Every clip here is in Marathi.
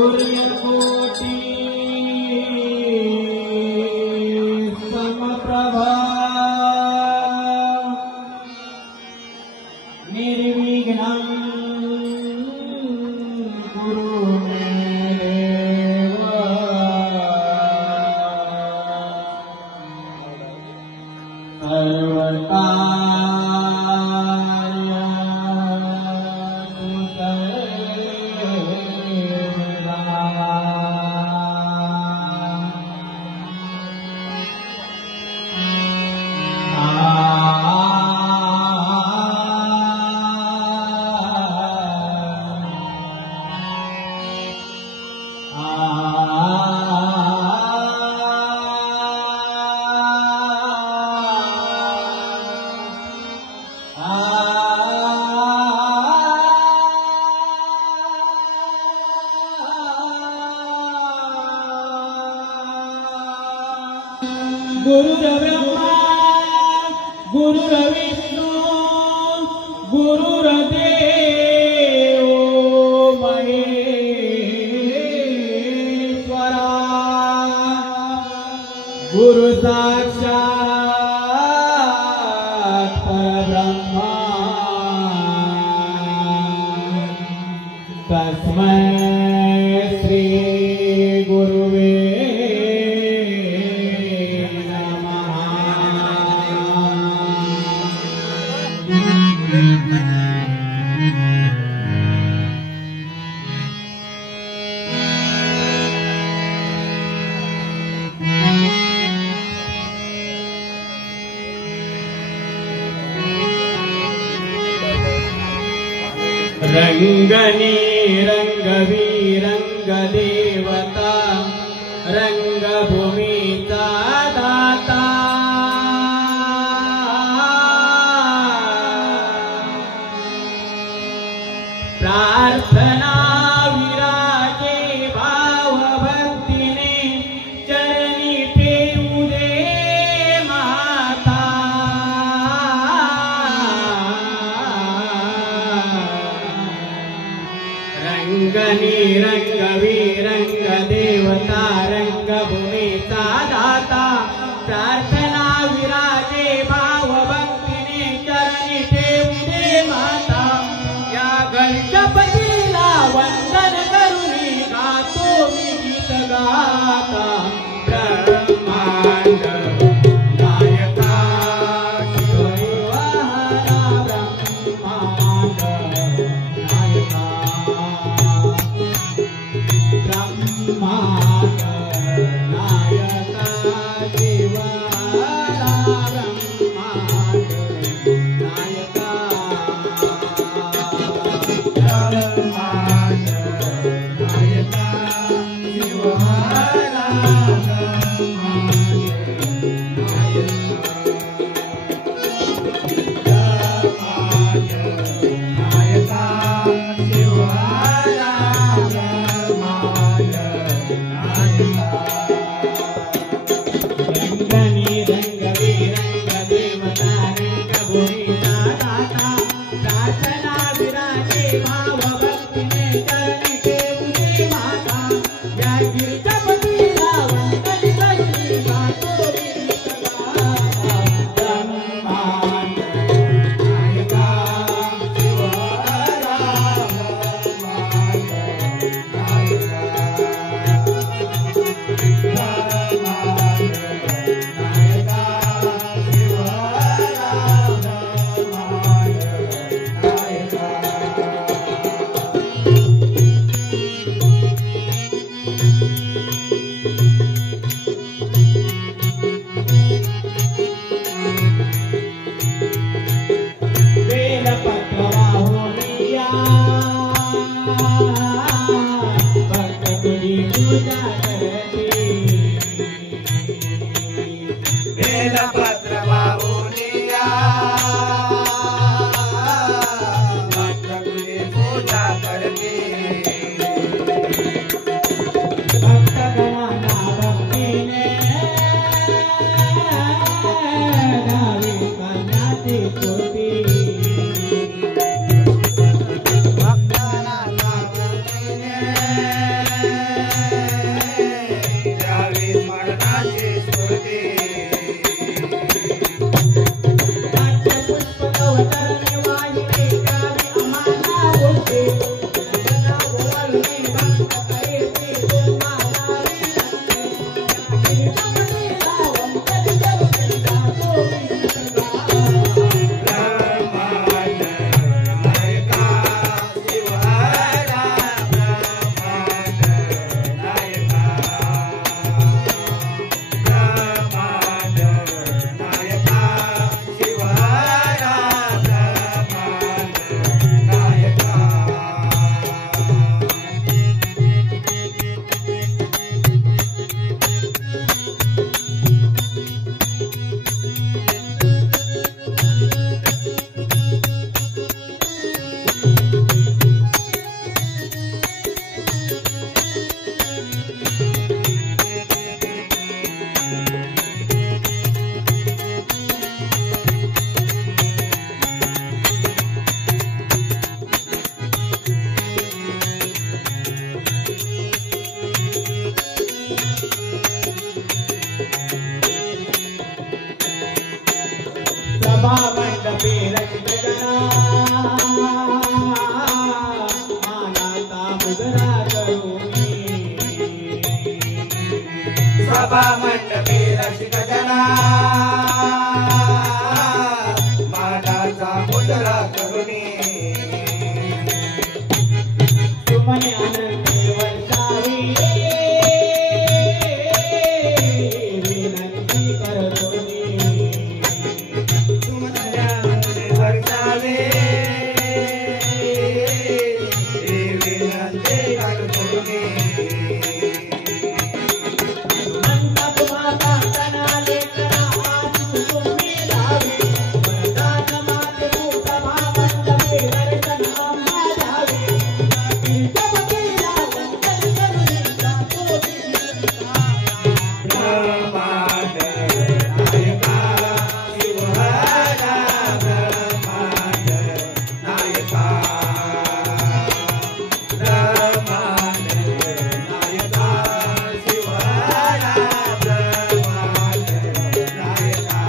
सूर्यकोटि समप्रभा निर्विघ्नं कुरु मे देव सर्वकार्येषु गुरुर्ब्रह्मा गुरुर्विष्णु गुरुर्देवो महेश्वरा गुरु साक्षात् परब्रह्मा तस्मै श्री गुरुवे रंगनी रंगवीरंग देवता रंगभूमीचा दाता प्रार्थना विराजे भाव भक्तीने चरणी ठेवू दे माता रंगनी रंगवीरंग देवता रंगभूमीचा दाता प्रार्थना विराजे भाव भक्तीने चरणी ठेवू दे माता या गणपतीला वंदन करुणी गातो मी गीत गाता ब्रह्मांड नायका शिवहरा ब्रह्मांड नायका ब्रह्मांड नायका शिवहरा ब्रह्मांड नायका ब्रह्मांड नायका शिवहरा रंगनी रंगवीरंग देवता रंगभूमीचा दाता प्रार्थना विराजे भाव भक्तीने चरणी ठेवू दे माता या गिरिजापतीला वंदन करुणी गातो मी गीत गाता ब्रह्मांड नायका शिवहरा ब्रह्मांड नायका बेलपत्र वाहुनिया भक्त तुझी पूजा करते भक्तगणांना भक्तीने गावी सभा मंडपे रचित जना मानाचा मुद्रा करुणी सभा मंडपे रसिक जना मानाचा मुद्रा करुणी तुमने आनंद वर्षावी विनंती करतो तुमच्या वर्षावे विनंती करतो मी मंडप माता तनाले करा आज तुम्ही लावे वरदान माते सभा मंडपे दर्शन आम्हा द्यावे जगतीला वंदन करुणी जातो ब्रह्मांड नायका शिवहरा ब्रह्मांड नायका ब्रह्मांड नायका शिवहरा ब्रह्मांड नायका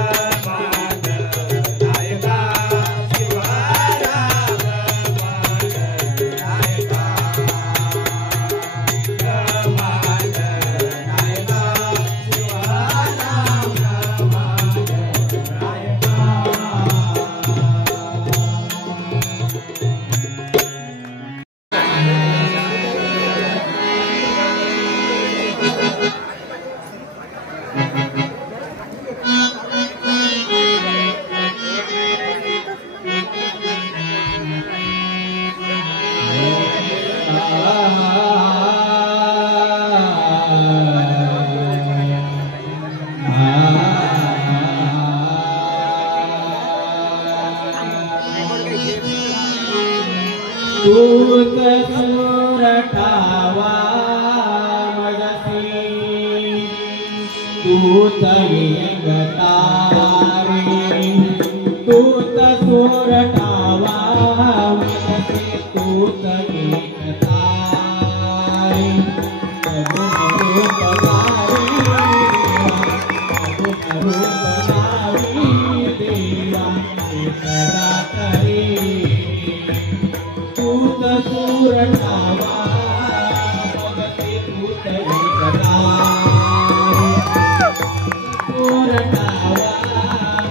ब्रह्मांड नायका शिवहरा ब्रह्मांड नायका ब्रह्मांड नायका शिवहरा ब्रह्मांड नायका ब्रह्मांड नायका शिवहरा दूत सुरठावा मगसी दूत येंगतारे दूत सुरठावा मगसी दूत येंगतारे देवा एकदा करे दूत सुरठावा मगसी दूत येंगतारे सुरठावा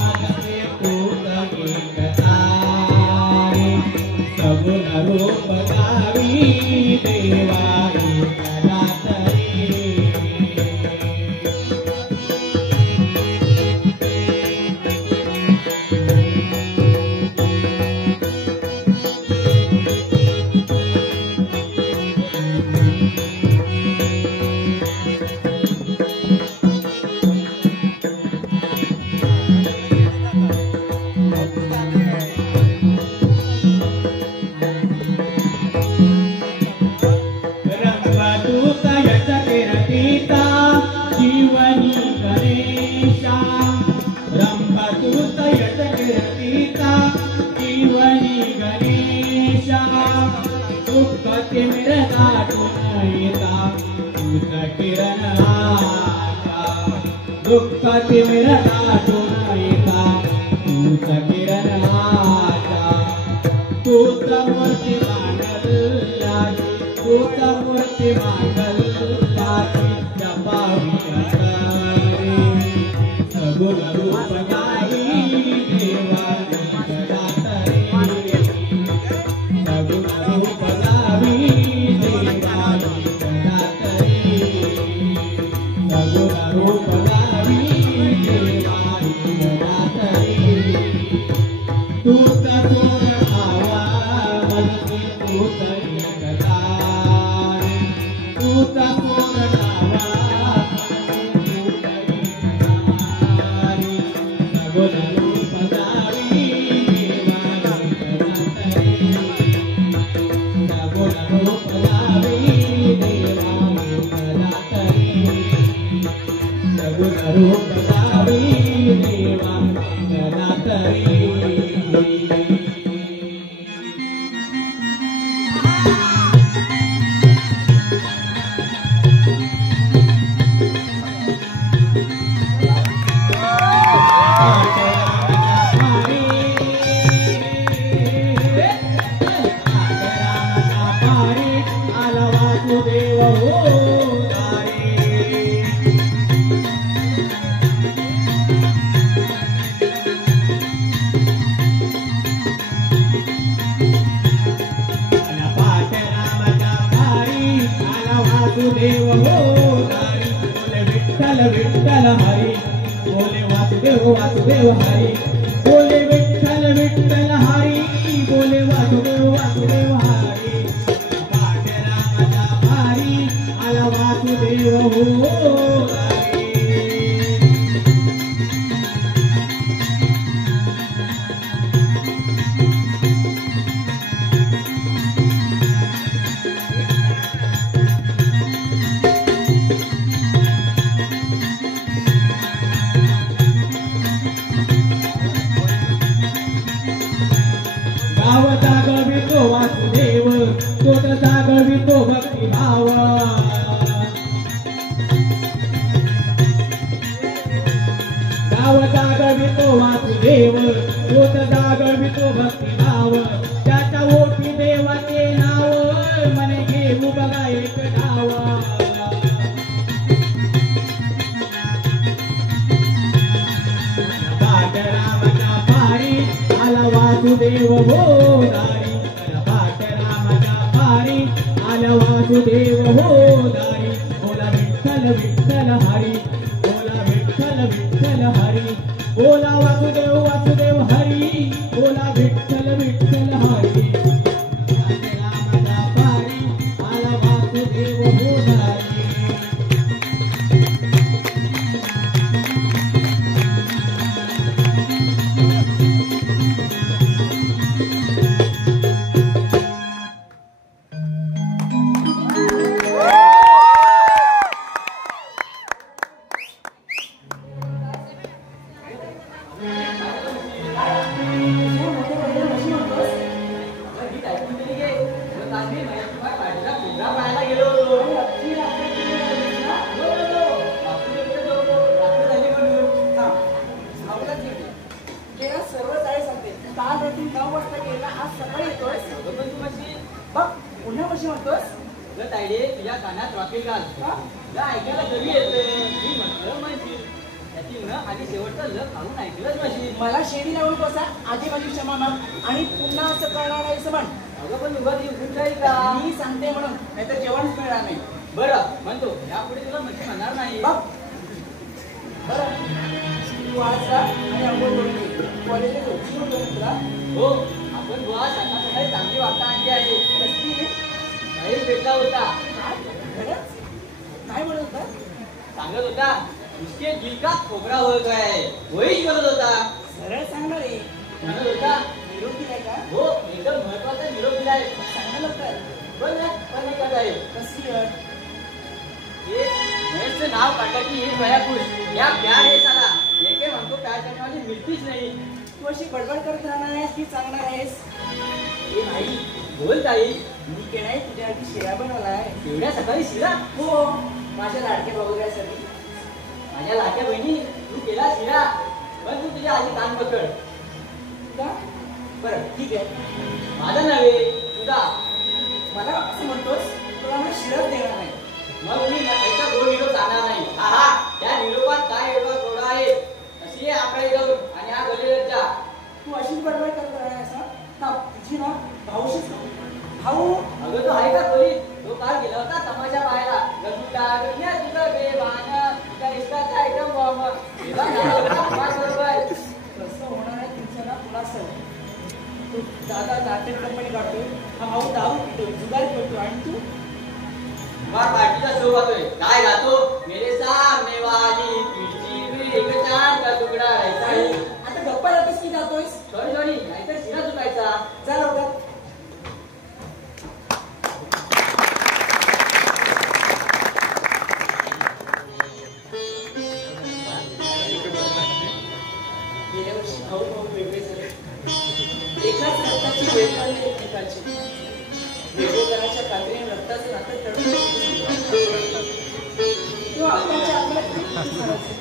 मगसी दूत येंगतारे सगुण रूप गावी देवा एकदा करे रंगदूत यशकीर्तिता जीवनी गणेशा रंगदूत यशकीर्तिता जीवनी गणेशा दुःख तिमिरदाटून येता तुझ किरण आशा दुःख तिमिरदाटून येता तुझ किरण आशा तूच मूर्ती मांडलाची तूच मूर्ती मांडलाची जपावी असावे सगुण रूप गावी देवा एकदा करे सगुण रूप गावी देवा एकदा करे सगुण रूप गावी देवा एकदा करे तूच सोरठावा मगसी दूत येंगतारे तूच सोरठावा मगसी दूत येंगतारे सगुण रूप गावी देवा एकदा करे वासुदेव हरी बोले विठ्ठल विठ्ठल हरी बोले वासुदेव वासुदेव हरी पांडुरंगा माझा भारी आला वासुदेव हो हरी गाव जागवितो वासुदेव तोट जागवितो भक्तिभाव गाव जागवितो वासुदेव तोट जागवितो भक्तिभाव त्याच्या ओठी देवाचे नाव मने घेऊ बघा एक डाव रामाच्या पारी आला वासुदेव हो दारी रामाच्या पारी आला वासुदेव हो दारी बोला विठ्ठल विठ्ठल हरी बोला विठ्ठल विठ्ठल हरी बोला वासुदेव वासुदेव हरी बोला विठ्ठल विठ्ठल हरी रामाच्या पारी आला वासुदेव हो दारी मला शेडी लावून बसा आधी माझी क्षमा माग आणि पुन्हा असं करणार नाही असं म्हण. अगं पण उभा येऊन जाईल का मी सांगते म्हणून नाहीतर जेवणच मिळणार नाही. बरं म्हणतो यापुढे तुला म्हणजे म्हणणार नाही. बरं तू आज जा आणि अंघोळ करून घे. कॉलेजला जाऊ तुला. हो आपण बुवा सकाळी चांगली वार्ता आणली आहे. कसली रे? बाहेर भेटला होता. खरंच? काय म्हणत होता? सांगत होता इसके दिल का खोबरा हो गया वहीच बोलत होता. सरळ सांगणार रे. म्हणत होता निरोप दिलाय का? हो एकदम महत्वाचा निरोप दिलाय. सांगा लवकर. बरं ना पण नाही करत आहे. कसली अट? हे महेशचं नाव काढलं की हे बया खुश या प्यार हे साला एके म्हणतो प्यार करने वाली मिळतीच नाही. तू अशी बडबड करत राहणार आहेस की सांगणार आहेस? हे भाई बोल ताई मी केलाय तुझ्यासाठी शिरा बनवलाय. एवढ्या सकाळी शिरा? हो माझ्या लाडक्या भाऊसाठी. माझ्या लाट्या बहिणी तू केला शिरा पण तू तुझ्या आधी कान पकड. का? बरं ठीक आहे. माझा नव्हे तुझा. मला असं म्हणतोस तुला मी शिराच देणार नाही. मग मी त्याचा गोड निरोप जाणार नाही. आहा त्या निरोपात काय एवढा गोडा आहे. अशी आहे आपल्या जाऊन आणि हा गलीलज्जा. तू अशीच बडबड करत राहणार असा ना तुझी ना भाऊशीच भाऊ. अगं तो आहे का खोलीत? तो काल गेला होता तमाशा पाहायला. गंगूला दुनिया तुझं बेवान तुझ्या इष्टाचा एकदम बरोबर. कसं होणार आहे तुमचं ना तुला सवय. तू दादा नाटक कंपनी काढतोय. हा भाऊ दारू पितोय जुगार खेळतो आणि तू मार पार्टीचा शो गातोय. काय गातो? मेरे सामने वाली खिडकी एक चांद का तुकडा राहायचा. आता गप्पा राहतोस की जातोयस? सॉरी सॉरी नाहीतर शिरा चुकायचा. जा लवकर. गेल्या वर्षी भाऊ भाऊ वेगळे झाले. एकाच रक्ताची वेळ काढली एकमेकांची. वेगळे करायच्या कात्रीने रक्ताचं नातं तडून तेव्हा आपल्याच्या आपल्याला किती सांगायचं.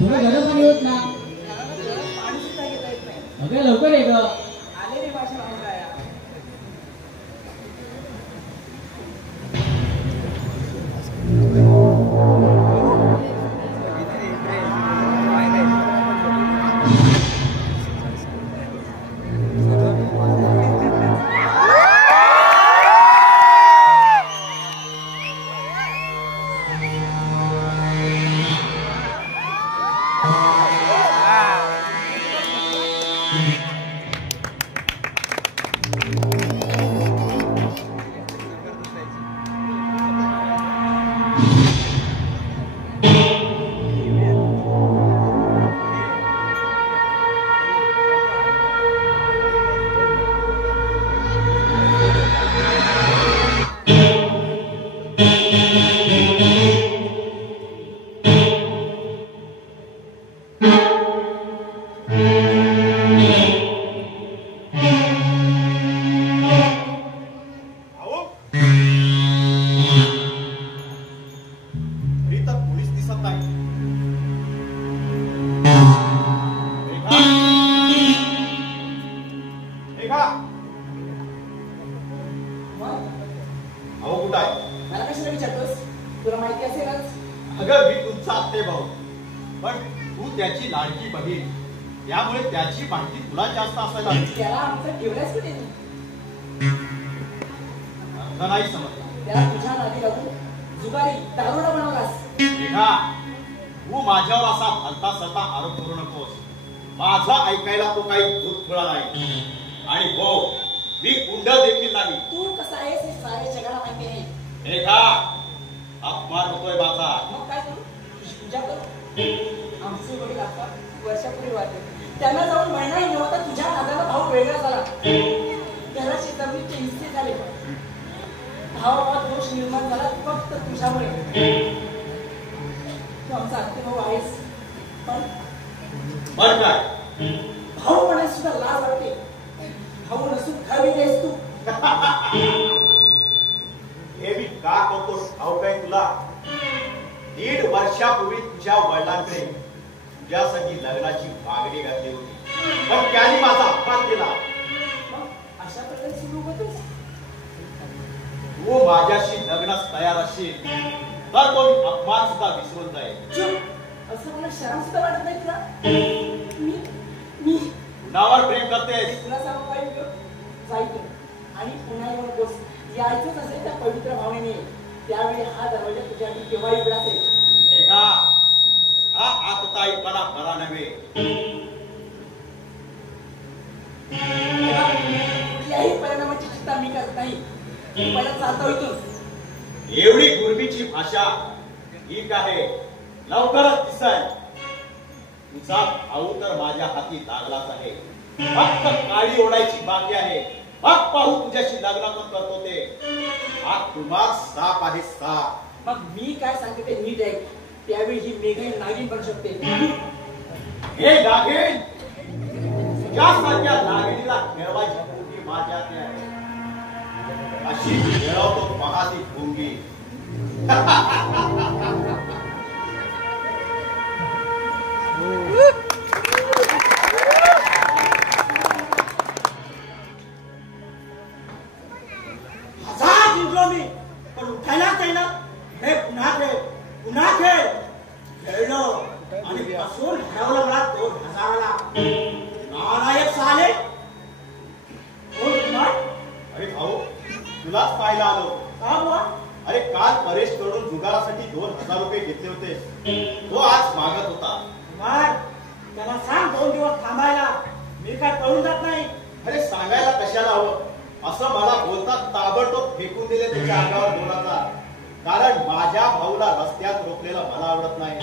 थोडं गरम पाणी होत ना. पाणी सुद्धा घेता येत नाही. अगं लवकर ये ग. आले रे माझ्या भाऊला. आत्ते भाऊ, पण तू त्याची लाडकी बहीण, त्यामुळे त्याची माहिती तुला जास्त असायला हवी. त्याला आमचं ठेवल्यास कुठे तू? अर्थ नाही समजला. त्याला तुझ्या नादी लागून जुगारी दारुडा बनवलास. रेखा, तू माझ्यावर असा भलता सलता आरोप करू नकोस. माझा ऐकायला तो काही खुळा नाही. आणि हो, मी गुंड देखील नाही. तू कसा आहेस हे सारे जगाला माहिती आहे. रेखा, अपमान होतोय माझा. मग काय करू? तुझी पूजा करू. आमचे वडील आता वर्षापूर्वी वाटले. त्यांना जाऊन महिनाही नव्हता तुझ्या नादाला भाऊ वेगळा झाला. त्याला शेतावरीचे हिस्से झाले. भावाभावात दोष निर्माण झाला फक्त तुझ्यामुळे. तू आमचा आत्ते भाऊ आहेस, पण काय भाऊ म्हणायला सुद्धा लाज वाटते. भाऊ नसून खावी नाहीस तू. हे मी का करतो ठाऊक आहे तुला? 1.5 वर्षापूर्वी तुझ्या वडिलांकडे तुझ्यासाठी लग्नाची मागणी घातली होती, पण त्यांनी माझा अपमान केला. मग अशा प्रकारे सुरू होतेस. तू माझ्याशी लग्नास तयार असशील तर तो अपमान सुद्धा विसरून जाईल. चुप. असं मला शरम सुद्धा वाटत नाही तुला. मी कुणावर प्रेम करतेस? तुला सांगू काय जायचं आणि पुन्हा येऊन बस. यायचंच असेल त्या पवित्र भावनेने. त्यावेळी हा दरवाजा तुझ्यासाठी केव्हाही उघडा असेल. एका हा आतताईपणा बरा नव्हे. कुठल्याही परिणामाची चिंता मी करत नाही. पहिला चालतो इथून. एवढी गुरबीची भाषा ठीक आहे, लवकरच दिसेल. तुझा भाऊ तर माझ्या हाती लागलाच आहे. फक्त काळी ओढायची बाकी आहे. मग पाहू तुझ्याशी लग्न पण करतो ते. हा तुम्हा साप आहे, साप. मग मी काय सांगते ते नीट आहे. त्यावेळी ही मेघही नागिन बनू शकते. हे नागिन, तुझ्यासारख्या नागिनीला खेळवायची भूमी माझ्यात आहे. अशी खेळवतो पहा ती भूमी. हजार जिंकलो मी, पण उठायलाच नाही ना. हे पुन्हा खेळ खेळलो आणि बसून हरवलं मला 2000ला. नालायक साले. अरे भाऊ, तुलाच पाहायला आलो. का बुवा? अरे काल परेश कडून जुगारासाठी 2000 रुपये घेतले होते. तो आज मागत होता. कुमार, त्याला सांग 2 दिवस थांबायला. मी काय पळून जात नाही. अरे सांगायला कशाला हवं? असं मला बोलतात ताबडतोब फेकून दिले त्याच्या अंगावर 2000. कारण माझ्या भाऊला रस्त्यात रोखलेलं मला आवडत नाही.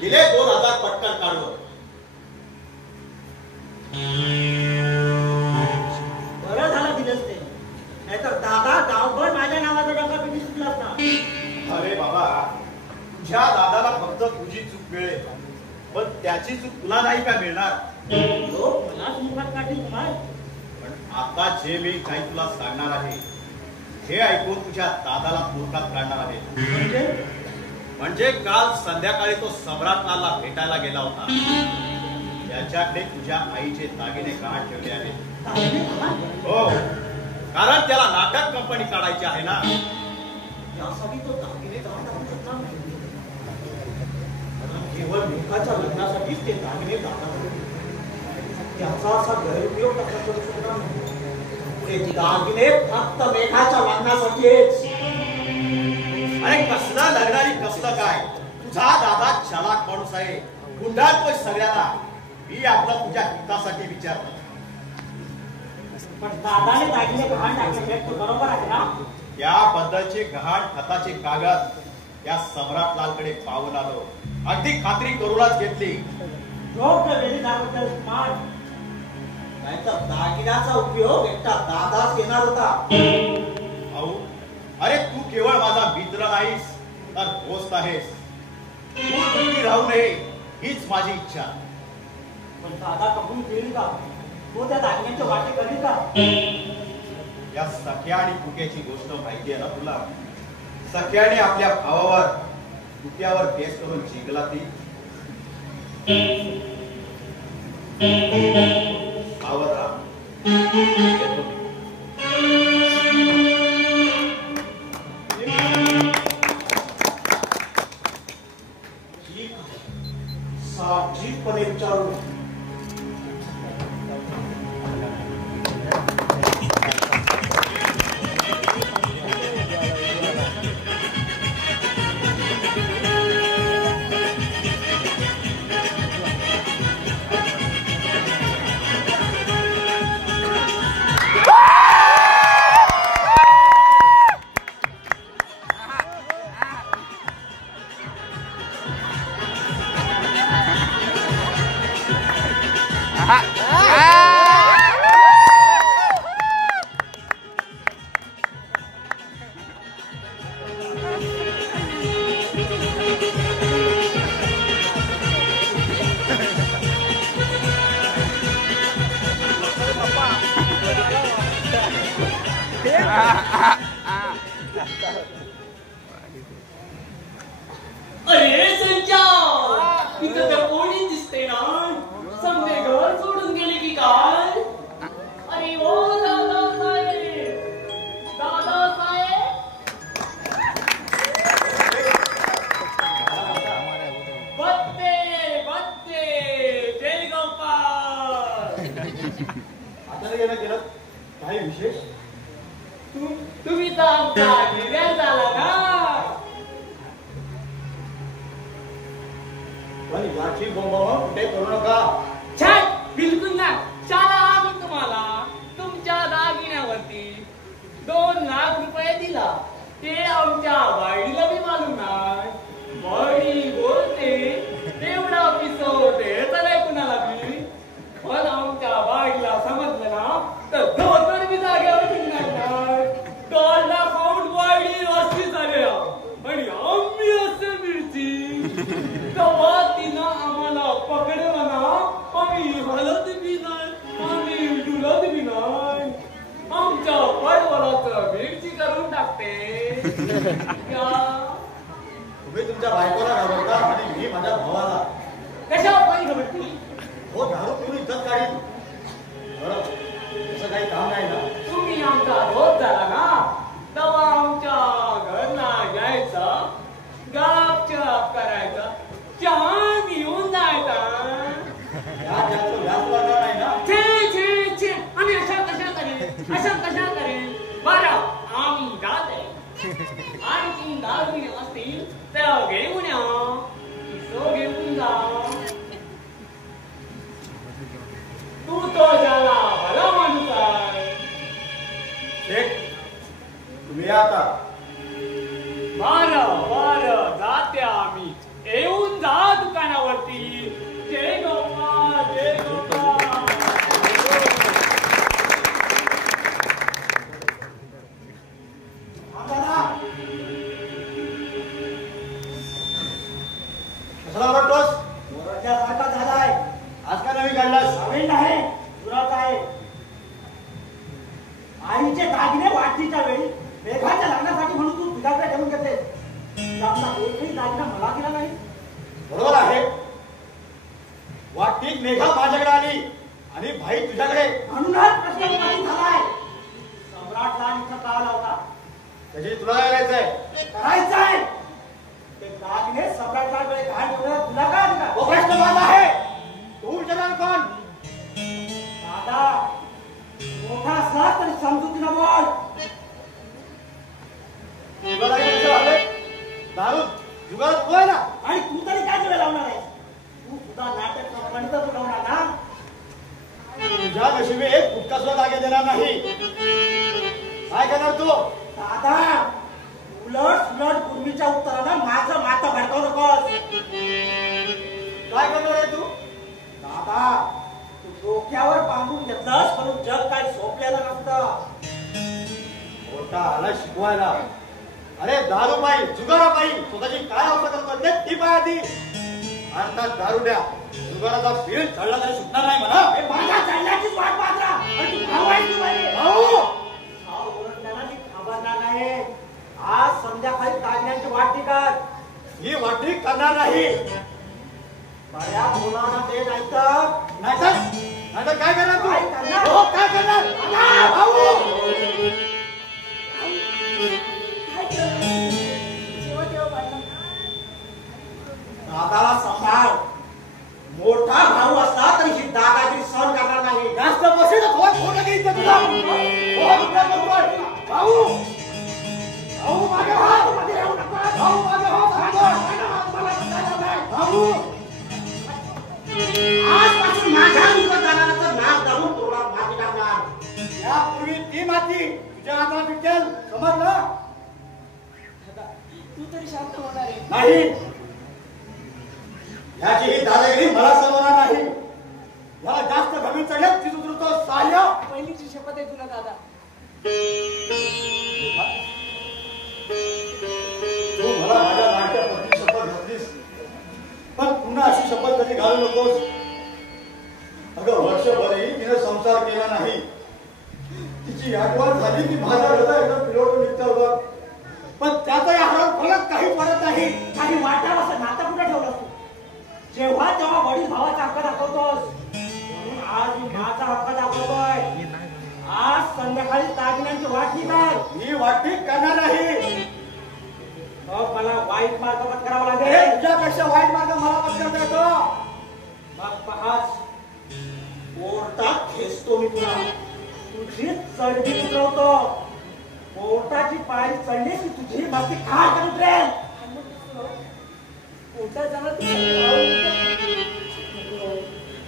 दिले 2000 पटकन काढून. बरं झालं दिलंच ते. नाहीतर दादा गावभर माझ्या नावाचा डंका पिटी सुटला असता. अरे बाबा, तुझ्या दादाला फक्त तुझी चूक मिळेल, पण त्याची चूक तुला नाही का मिळणार? लोक मलाच मुखात काढतील कुमार. पण आता जे मी काही तुला सांगणार आहे हे ऐकून तुझ्या दादाला मूर्खात काढणार आहे. म्हणजे काल संध्याकाळी तो सम्राटलालला भेटायला गेला होता. त्याच्याकडे तुझ्या आईचे दागिने गहाण ठेवले आहेत. हो, कारण त्याला नाटक कंपनी काढायची आहे ना. यासाठी तो दागिने गहाण टाकू शकला नाही. केवळ मेघाच्या लग्नासाठीच ते दागिने दाखवत. त्याचा असा गैरउपयोग कसा करू शकला नाही. ते दागिने फक्त मेघाच्या लग्नासाठीच. अरे कसला लग्नारी कसलं काय? तुझा दादा चालाक माणूस आहे. गुंडाळतोय सगळ्याला. मी आपलं तुझ्या हितासाठी विचारलं. पण दादाने दागिने गहाण टाकले तो बरोबर आहे ना? त्याबद्दलचे गहाण खताचे कागद या सम्राटलालकडे पाहून आलो. अगदी खात्री करूनच घेतली. योग्य वेळी त्याबद्दल मान. नाहीतर दागिन्याचा उपयोग एकटा दादाच घेणार होता. भाऊ, अरे तू केवळ माझा मित्र नाहीस तर दोस्त आहेस. तू दुःखी राहू नये हीच माझी इच्छा. पण दादा कबूल घेईल का? तो त्या दागिन्याचे वाटे करील का? या सख्या आणि कुक्याची गोष्ट माहिती आहे ना तुला? सख्याने आपल्या भावावर कुक्यावर केस करून जिंकला ती. सावध राहा. येतो मी. ही सावधपणे विचारू. अरे संचा, इथं तर कोणी दिसते ना. समजे घर सोडून गेले की काय? अरे ओ दादा साहेब, दादा साहेब. बत्ते बत्ते, जय गोपाल. आता गेलं गेलं काही विशेष? तुम्ही तर आमचा निर्णय झाला ना. पण याची बोंबाबोंब कुठे करू नका. छान, बिलकुल ना. चला, आम्ही तुम्हाला तुमच्या दागिन्यावरती 2 लाख रुपये दिला. ते आमच्या वाडीला बी मालूम नाही. वाडी बोलते तेवढा पिसवते चलाय कुणाला बी. पण आमच्या वाडीला समजलं ना तर धोतर बी जाग्यावर ठेवणार. काढला पाऊंड वाडी अशी झाल्या आणि आम्ही असं मिळती. तेव्हा तिनं आम्हाला पकडलं ना, आम्ही हलत बी नाही, आम्ही डुलत बी नाही. आमच्या पडवलाचं मिरची करून टाकते. तुम्ही तुमच्या बायकोला घाबरता आणि मी माझ्या भावाला. कशावर पाणी घबरती? हो, दारू पिऊन इज्जत काढीन. बरं, तसं काही काम नाही ना. तुम्ही आमचा रोज झाला ना, तेव्हा आमच्या घरला यायचं, गापचाप करायचं, चहा घेऊन जायचा. या जास्त व्याज लागणार नाही ना. छे छे छे, आम्ही अशा कशा करेन, अशा कशा करेन. बरं, आम्ही जाते. आणखी दागिने असतील तर घेऊन या, किसो घेऊन जा. तू तो झाला भला माणूस आहे. शेठ, तुम्ही या आता. बरं बरं, जाते आम्ही. येऊन जा दुकानावरती. जय गोपाल, जय गोपाल. कशाला आवडतोस? मोराच्यासारखा झालाय. आज का नवीन काढलास? नवीन नाही, जुनाच आहे. आईचे दागिने वाटणीच्या वेळी मेघाच्या लग्नासाठी म्हणून तू तुझ्याकडे ठेवून घेतले. त्यातला एकही दागिना मला दिला नाही. बरोबर आहे. वाटीत मेघा माझ्याकडे आली आणि भाई तुझ्याकडे. म्हणूनच प्रश्न उपस्थित झालाय. सम्राटला इथं का आला होता? त्याची तुला काय करायचंय? करायचंय. ते दागिने सम्राटकडे घाण ठेवण्यात तुला काय दिला? तो प्रश्न माझा आहे. तू विचारणार कोण? दादा, मोठा असला तरी समजूतीनं बोल. तुला काय कसं झालंय? दारू जुगारात उभा ना. आणि तू तरी काय वेळ लावणार आहेस? तू सुद्धा नाटक कंपनीतच उडवणार ना. तुझ्या नशिबी एक फुटका सुद्धा जागे देणार नाही. काय करणार तू? दादा, उलट सुलट पूर्वीच्या उत्तरानं माझं माथा भडकावू नकोस. काय करणार आहे तू? दादा, तू डोक्यावर बांधून घेतलंस म्हणून जग काय सोपलेलं नसतं. मोठा आला शिकवायला. अरे दारू पायी, जुगारा पायी स्वतःची काय अवस्था करतो ते ती पाय आधी. अर्थात दारू द्या, जुगाराचा बिल चढला तरी सुटणार नाही म्हणा. हे माझ्या चढण्याचीच वाट पाहत राहा. आणि तू भाऊ आहेस की बाई? भाऊ, हा ओरडण्याला मी घाबरणार नाही. आज संध्याकाळी दागिन्यांची वाट कर. ही वाटणी करणार नाही. बऱ्या मुलांना ते नाहीतर नाहीतर काय करणार तू? काय करणार? हो, काय करणार? भाऊ, जेव्हा तेव्हा वाटलं. दादाला सांभाळ. मोठा भाऊ असला तरी ही दादागिरी सहन करणार नाही. जास्त बसेल थोडं घेईन तुला. भाऊ भाऊ मागे हात मध्ये येऊ नका. भाऊ मागे हात भाऊ आजपासून माझ्या विरोधात जाणारा तर नाक दाबून तोंडात माती टाकणार. यापूर्वी ती माती तुझ्या हातात विटेल, समजलं? तू तरी शांत होणार आहे. नाही, याची ही दादागिरी मला समजणार नाही. याला जास्त घमी चढेल ती उतरतो साह्य. पहिलीची शपथ आहे तुला दादा. तू मला माझ्या लाडक्या पत्नी शपथ घातलीस, पण पुन्हा अशी शपथ कधी घालू नकोस. अगं वर्षभरही तिने संसार केला नाही. तिची आठवण झाली की माझा हृदय एकदम पिलोटून निघतं बघ. पण त्याचा या हरण फलक काही पडत नाही. काही वाटावं असं नातं कुठे ठेवलं तू? जेव्हा तेव्हा वडील भावाचा हक्क दाखवतोस. म्हणून आज मी माझा हक्क दाखवतोय. आज संध्याकाळी दागिन्यांची वाटणी कर. मी वाटणी करणार नाही. मग मला वाईट मार्ग पत्करावा हे लागेल. तुझ्यापेक्षा वाईट मार्ग मला पत्करता येतो. मग पहाच, कोर्टात खेचतो मी तुला. तुझी चढती उतरवतो. कोर्टाची पायरी चढली की तुझी माती खाट उतरेल. कोर्टात जाणार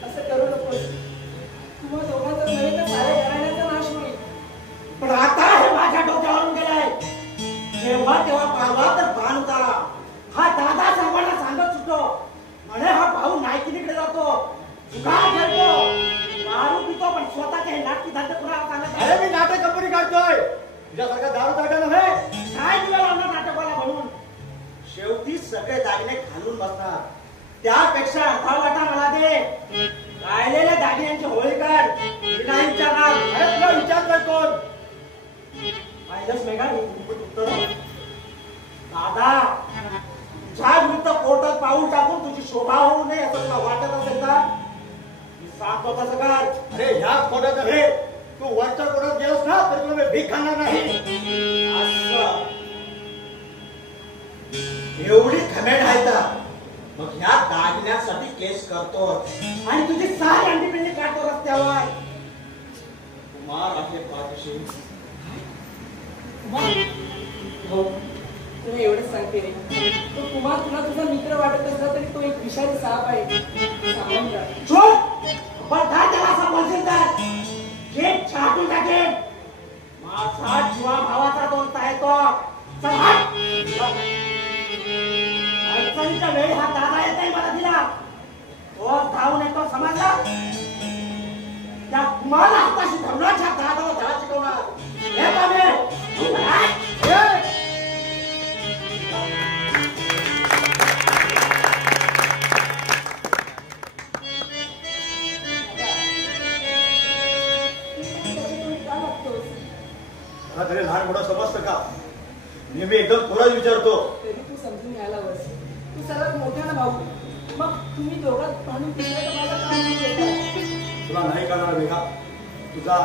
असं करू नकोस. तुम्हा दोघांचा नव्हे तर साऱ्या घराण्याचा नाश होईल. पण आता हे माझ्या डोक्यावरून गेलंय. जेव्हा तेव्हा पाळवा तर बाण उतारा. हा दादा सर्वांना सांगत सुटतो. म्हणे हा भाऊ नायकिनीकडे जातो, जुगार खेळतो, दारू पितो, पण स्वतःचे हे नाटकी धंदे कुणाला सांगत नाही. अरे मी नाटक कंपनी काढतोय. तुझ्यासारखा दारू दाटा नव्हे. काय तुला लावणार नाटकवाला म्हणून? शेवटी सगळे दागिने घालून बसणार. त्यापेक्षा अर्धा वाटा मला दे. राहिलेल्या दागिन्यांची होळी काढ. नाही विचारणार. अरे तुला विचारतोय कोण? पाहिलंच मेघा मी उत्तर. दादा, तुझ्या विरुद्ध कोर्टात पाऊल टाकून तुझी शोभा होऊ नये असं तुला वाटत असेल का? मी सांगतो तसं कर. अरे ह्या कोर्टात नव्हे, तू वरच्या कोर्टात गेलोस ना तर तुला मी भीक खाणार नाही. असं एवढी खमेट आहे का? मग ह्या दागिन्यांसाठी केस करतो आणि तुझी सारी अंडी काढतो रस्त्यावर. कुमार आपले पाठीशी. हो, तुला एवढंच सांगते रे. तो कुमार तुला तुझा मित्र वाटत असला तरी तो एक विषारी साप आहे. सावध राहा. चूप! पण काय त्याला असं बोलशील तर गेट छाटून टाकेल. माझा जीवा भावाचा दोस्त आहे तो. चल हट. अडचणीच्या वेळी हा दादा येत नाही मला दिला. तो धावून येतो, समजला? त्या कुमारला हाताशी धरणाच्या दादाला धडा शिकवणार. हे पामे, तू हट. मला तरी लहान मोठं समजतं का? नेहमी एकदम थोडाच विचारतो. तरी तू समजून घ्यायला हवंस. तू सर्वात मोठा ना भाऊ. मग तुम्ही दोघात भांडून तिसऱ्या तुम्हाला काम नाही देतात. तुला नाही करणार बेगा. तुझा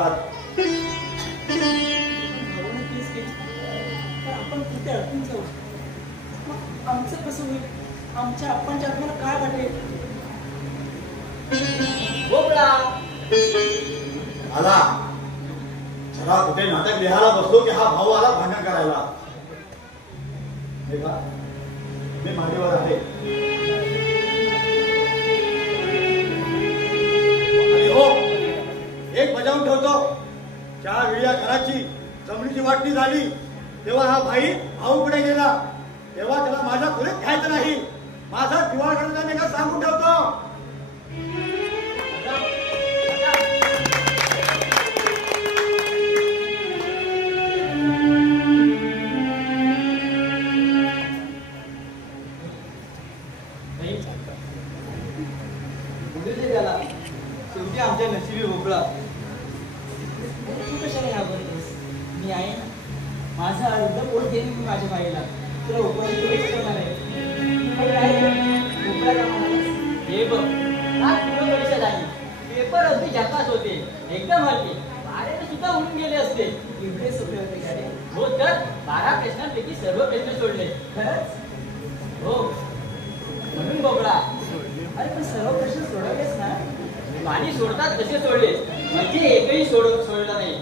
भाऊने केस केली तर आपण तिथे अडकून जाऊ. मग आमचं कसं होईल? आमच्या आपणच्या आत्म्याला काय वाटेल? भोपळा आला. जरा कुठे नाटक लिहायला बसलो की हा भाऊ आला भांडण करायला. बेगा, मी मांडीवर आहे. आणि हो, एक बजावून ठेवतो. त्या वेळी या घराची जमिनीची वाटणी झाली तेव्हा हा भाई भाऊकडे गेला. तेव्हा त्याला माझ्या खोलीत घ्यायचं नाही. माझा दिवाळ करण्याचा मी सांगून ठेवतो. त्याला शेवटी आमच्या नशिबी भोपळा. तू कशाला घाबरतोस? मी आहे ना. माझा अर्ध पोट देईन मी माझ्या बाईला. तुला उपवास ठेवणार आहे. भोपळा का म्हणालास? हे बघ, आज पूर्ण परीक्षा झाली. पेपर अगदी झकास होते, एकदम हलके. बाराने सुद्धा उडून गेले असते. एवढे सोपे होते का रे? हो तर 12 प्रश्नांपैकी सर्व प्रश्न सोडले. खरंच? हो. म्हणून बोबडा. अरे पण सर्व प्रश्न सोडवलेस ना? पाणी सोडतात तसे सोडले, म्हणजे एकही सोडला नाही.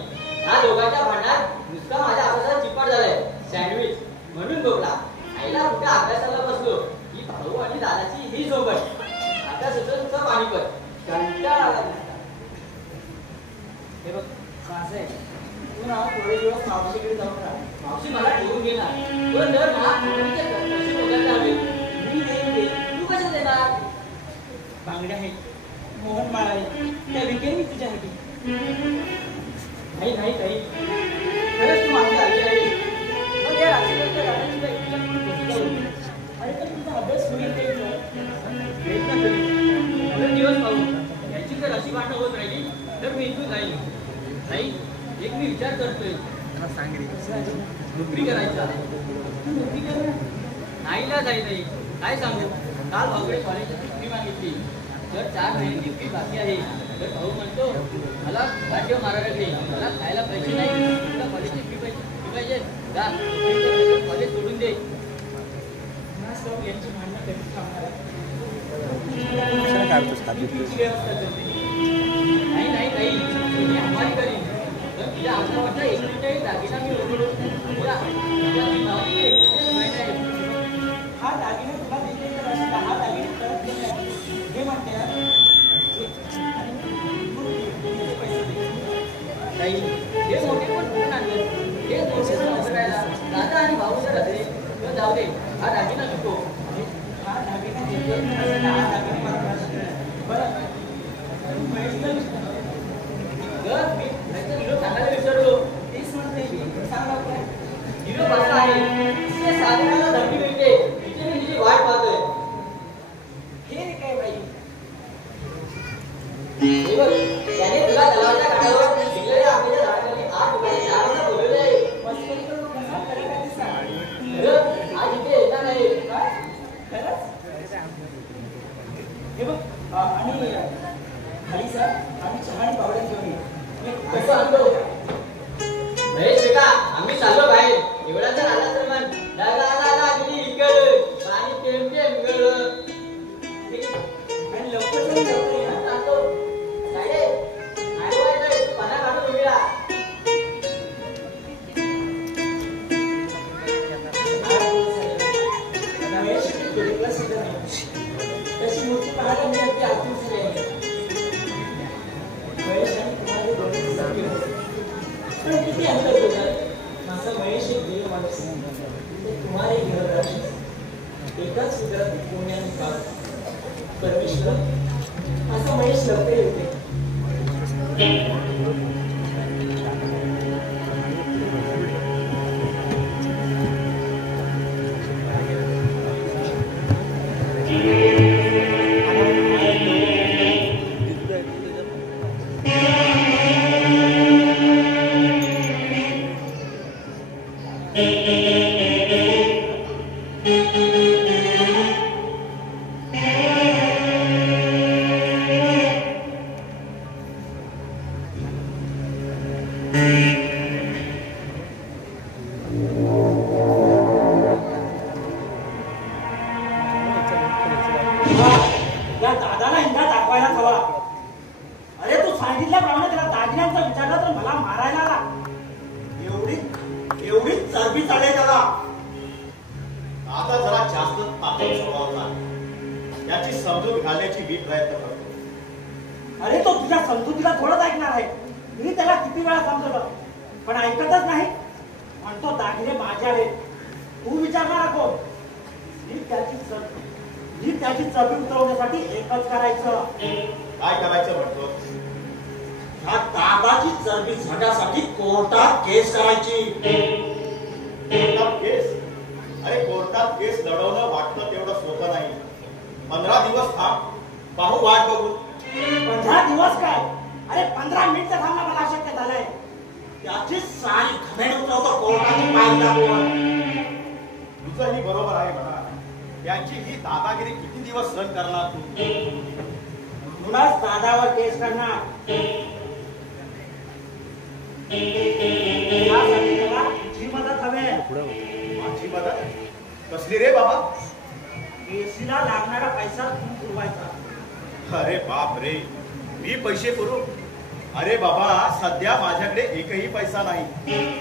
या दोघांच्या भांडणात नुसता माझ्या अभ्यासाला चिपाट झालाय, सँडविच. म्हणून बोबडा, आईला कुठे अभ्यासाला बसलो की भाऊ आणि दादाची ही सोबत. आता सुद्धा पाणीपत कंटाळा आला नुसता. हे बघ माझे तू ना थोडे दिवस मावशीकडे जाऊन राहा. मावशी मला ठेवून घेणार, पण दर कशी बोलायला हवे. मी देईन, तू कसं देणार? बांगड्या आहेत, मोहन माळ आहे, त्या विकेन मी तुझ्यासाठी. नाही नाही ताई, खरंच तू माझी आई आहे. मग या रात्रीच्या गाण्याची बाई तुला कोणी कशी जाऊ? अरे पण तुझा अभ्यास होईल ते प्रयत्न करेन. दोन दिवस पाहू. याची जर अशी भांडणं होत राहिली तर मी इथून जाईल. ताई, एक मी विचार करतोय, नोकरी करायचा. नोकरी कर. नाहीला जाई नाही, काय सांगू. काल भाऊकडे कॉलेजची सुट्टी मागितली, तर 4 महिन्यांची फी बाकी आहे. तर भाऊ म्हणतो मला गाठीव मारायला घे, मला खायला पैसे नाही, तुला कॉलेजची फी पाहिजे, जा कॉलेज सोडून दे. यांची भांडणं कधी थांबणार? नाही नाही ताई, मी हमारी करीन. तर तुझ्या हातावरचा एक मिनिटही दागिना मी ओळखून तुला माहिती आहे. हा दागिने तुला देते तर असे 10 दागिने परत दिले हे म्हणते ना. पैसे दे ताई, हे मोठे पण कुठून आणले? हे मोठे करायला दादा आणि भाऊ जर असले तर जाऊ दे, हा दागिना नको. हा दागिने देते असे 10 दागिने बरं तर मी निरोप सांगायला विसरलो. तेच म्हणते मी. सांगा काय निरोप असा आहे, ते साधकाला धमकी मिळते, तिथे मी तिची वाट पाहतोय. हे रे काय बाई? हे बघ, त्याने तुला तलावाच्या काठावर शिकलेल्या आंब्याच्या झाडाखाली 8 दुकाने 4 वाजता बोलवले आहे. मस्करी करू कसा करे काय ते सांग. खरं, आज इथे येणार नाही. काय? खरंच? हे बघ आणि खाली सर आम्ही चहा आणि पावडे घेऊन ये. कसं आणतो? महेश बेटा, आम्ही चाललो बाहेर. एवढा जर आला तर मग ढगाला लागली इकड, पाणी थेंब थेंब गळ. आणि लवकर जाऊन लवकर ये ना. सांगतो साहेब, नाही व्हायचंय, तू पाना काढून उभी राहा. महेश तुला सुद्धा नाही. तशी मूर्ती पाहायला मी अगदी आतून झाली आहे. महेश आणि तुम्हाला दोन्ही सारखे होते. पण किती अंतर होतात. माझा महेश एक देव माणूस ते तुम्हाला एक घर राहशील एकाच सूत्रात पुण्याने काम परमेश्वर असा महेश लवकर येते. या दादाला हिंदा दाखवायलाच हवा. अरे तू सांगितल्याप्रमाणे त्याला दागिन्यांचा विचारला तर मला मारायला आला. एवढी चरबी चालेल त्याला. आता जरा जास्त तापट स्वभावाचा आहे. याची समजूत घालण्याची मी प्रयत्न करतो. अरे तो तुझ्या समजुतीला थोडंच ऐकणार आहे. मी त्याला किती वेळा समजवलं पण ऐकतच नाही. म्हणतो दागिने माझे आहेत. तू विचारणार कोण? मी त्याची चरबी उतरवण्यासाठी एकच करायचं. काय करायचं म्हणतो? ह्या दादाची चरबी झटासाठी कोर्टात केस करायची. कोर्टात केस? अरे कोर्टात केस लढवणं वाटतं तेवढं सोपं नाही. 15 दिवस थांब, पाहू वाट बघून. 15 दिवस काय? अरे 15 मिनिटं थांबणं मला अशक्य झालंय. त्याची सारी घमेड उतरवतो कोर्टाची पाय दाबून. तुझंही बरोबर आहे म्हणा. यांची ही दादागिरी किती दिवस सहन करणार तू? तुलाच दादावर केस करणार. यासाठी मला तुझी मदत हवी. माझी मदत कसली रे बाबा? एसीला लागणारा पैसा तू पुरवायचा. अरे बाप रे, मी पैसे पुरवू? अरे बाबा, सध्या माझ्याकडे एकही पैसा नाही.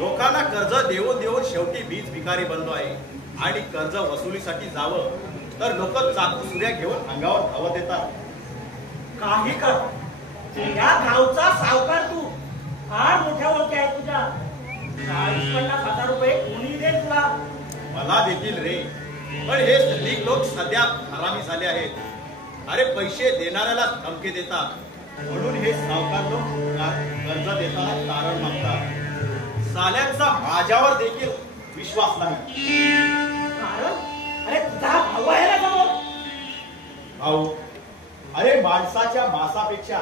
लोकांना कर्ज देऊन देऊन शेवटी मीच भिकारी बनलो आहे. आणि कर्ज वसुलीसाठी जावं तर लोक चाकू सुऱ्या घेऊन अंगावर धावत येतात. काही कर, या गावचा सावकार तू. फार मोठ्या ओळखी आहे तुझ्या. 40-50,000 रुपये कोणी दे तुला? मला देतील रे, पण हे सगळी लोक सध्या हरामी झाले आहेत. अरे पैसे देणाऱ्याला धमकी देतात, म्हणून हे सावकार लोक कर्ज देताना कारण मागतात. साल्यांचा माझ्यावर देखील विश्वास नाही. कारण? अरे तुझा भाऊ आहे ना समोर. भाऊ? अरे माणसाच्या मांसापेक्षा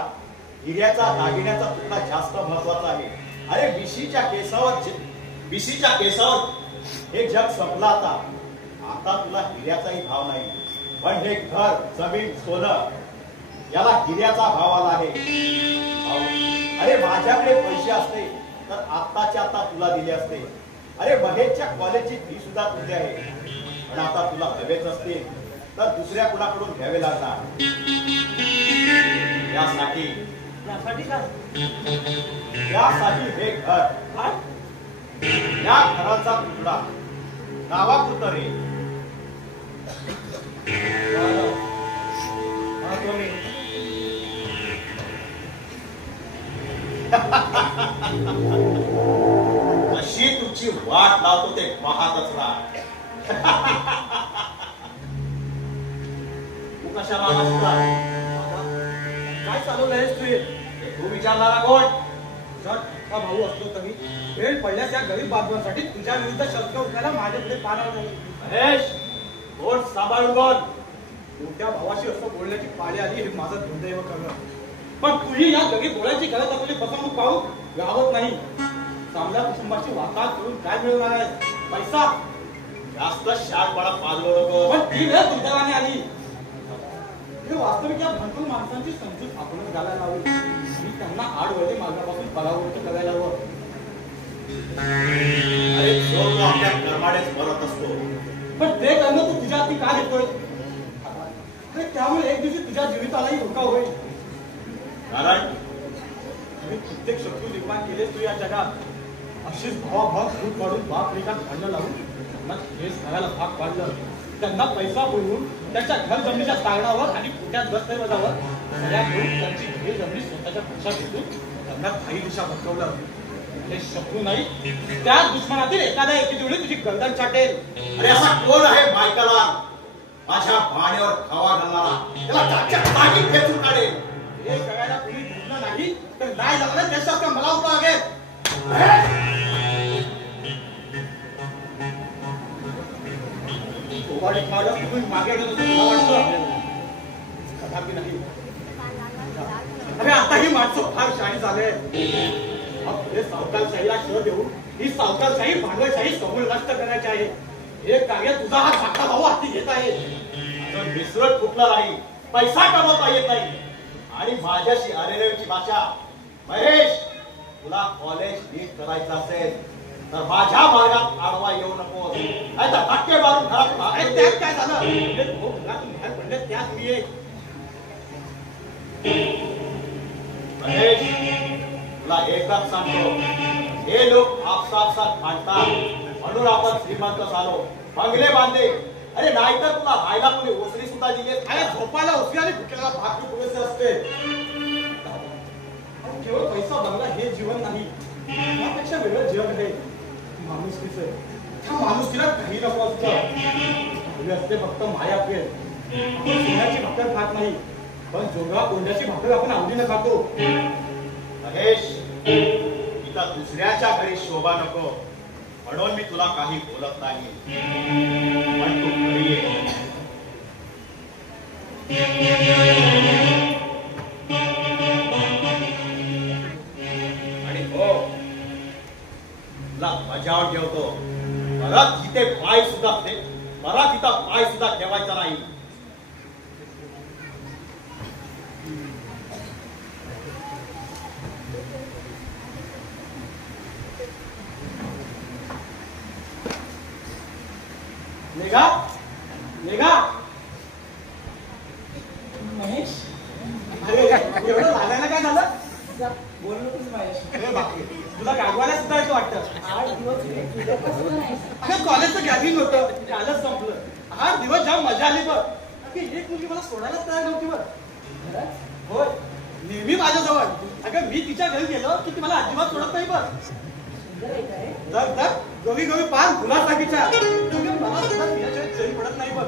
हिऱ्याचा दागिन्याचा तुकडा जास्त महत्वाचा आहे. अरे बिशीच्या केसावर हे जग संपलं. आता तुला हिऱ्याचाही भाव नाही, पण हे घर, जमीन, सोनं याला हिऱ्याचा भाव आला आहे. भाऊ, अरे माझ्याकडे पैसे असते तर आत्ताच्या आता तुला दिले असते. अरे महेशच्या कॉलेजची फी सुद्धा तुझी आहे, पण आता तुला हवेच असते तर दुसऱ्या कुणाकडून घ्यावे लागणार. यासाठी हे घर, या घराचा तुकडा नावापुरतं रे. अशी तुमची वाट लावतो ते पाहतच राहा. तू कशाला नसता? काय चालवलंयस तू विचारणारा कोण? का भाऊ असतो तरी वेळ पडल्यास या गरीब बांधवांसाठी तुझ्या विरुद्ध शस्त्र उचलायला माझ्याकडे पाहणार नाही. महेश, कोण सांभाळून बोल. मोठ्या भावाशी असं बोलण्याची पाळी आली हे माझं दुर्दैव करणं. पण तुझी या गरीब बोलायची गरज आपली फसवणूक पाहू गावत नाही. चांगल्या कुटुंबाची वाताहत करून काय मिळवणार आहे? पैसा. जास्त शाळपणा पाजलो नको. पण ती वेळ दुर्दैवाने आली. हे वास्तविक या भरपूर माणसांची समजूत आपणच घालायला हवी आणि त्यांना आडवळी मार्गापासून परावृत्त करायला हवं. अरे जो तो आपल्या कर्मानेच मरत असतो. पण ते करणं तू तुझ्या हाती का घेतोय? अरे त्यामुळे एक दिवशी तुझ्या जीवितालाही धोका होईल. कारण कित्येक शत्रू निर्माण केले तू या जगात. अशीच भावाभाव फूट काढून बाप रेखात भांडण लावून त्यांना केस करायला भाग पाडलं. त्यांना पैसा बोलवून त्यांच्या घर जमिनीच्या तारणावर आणि कुठ्यात दस्तऐवजावर सगळ्या घेऊन त्यांची घरी जमिनी स्वतःच्या पक्षात घेऊन त्यांना काही दिशा भटकवलं. हे शत्रू नाही, त्या दुश्मनातील एखाद्या एके दिवशी तुझी गर्दन चाटेल. अरे असा कोण आहे बायकाला माझ्या भाण्यावर खावा घालणारा? त्याला त्याच्या ताकीत खेचून काढेल. हे करायला कुणी बोललं नाही तर नाही झालं ना त्याच्या मला उभा लागेल. मागे कदापि नाही. अरे आता ही माणसं फार शाही झाले. सावकारशाहीला शह देऊन ही सावकारशाही भांडवलशाही समूळ नष्ट करायची आहे. हे कार्य तुझा हा धाकटा भाऊ हाती घेत आहे. मिसरत कुठला नाही, पैसा कमवता येत नाही आणि माझ्याशी अरेरेची भाषा. महेश, तुला कॉलेज नीट करायचं असेल तर माझ्या मार्गात आडवा येऊ नको. नाही तर धक्के मारून घरात. त्यात काय झालं? घरातून बाहेर पडले त्यात मी एक. महेश, तुला एकच सांगतो, हे लोक आपसात भांडतात म्हणून आपण श्रीमंत झालो, बंगले बांधले. अरे नाहीतर तुला राहायला कोणी ओसरी सुद्धा दिली. अरे झोपायला ओसरी आणि भुकेला भाकरी पुरेसे असते. केवळ पैसा बंगला हे जीवन नाही, त्यापेक्षा वेगळं जग आहे माणुसकीचं. त्या माणुसकीला काही नको असतं. असते फक्त माया प्रेम. आपण सोन्याची भाकर खात नाही, पण जोगा कोंड्याची भाकर आपण आवडीनं खातो. महेश, इथं दुसऱ्याच्या घरी शोभा नको म्हणून मी तुला काही बोलत नाही. पण तू घरी ये. आणि हो, तुला बजावून ठेवतो, परत तिथं पाय सुद्धा ठेवायचा नाही. निघा निघा. एवढं लागायला काय झालं? बोललो नकोस माझ्याशी. हे बाकी तुला गागवायला सुद्धा येतो वाटतं. 8 दिवस तुझ्यापासून नाही. अगं कॉलेजचं गॅदरिंग होतं, कालच संपलं. 8 दिवस जाम मजा आली बघ. अगं एक मुलगी मला सोडायलाच तयार नव्हती बघ. होय, नेहमी माझ्याजवळ. अगं मी तिच्या घरी गेलो की ती मला अजिबात सोडत नाही बघ. जग जग गोवी गोवी पान गुलाबबागीच्या. मला सुद्धा तिच्याशिवाय चैन पडत नाही बघ.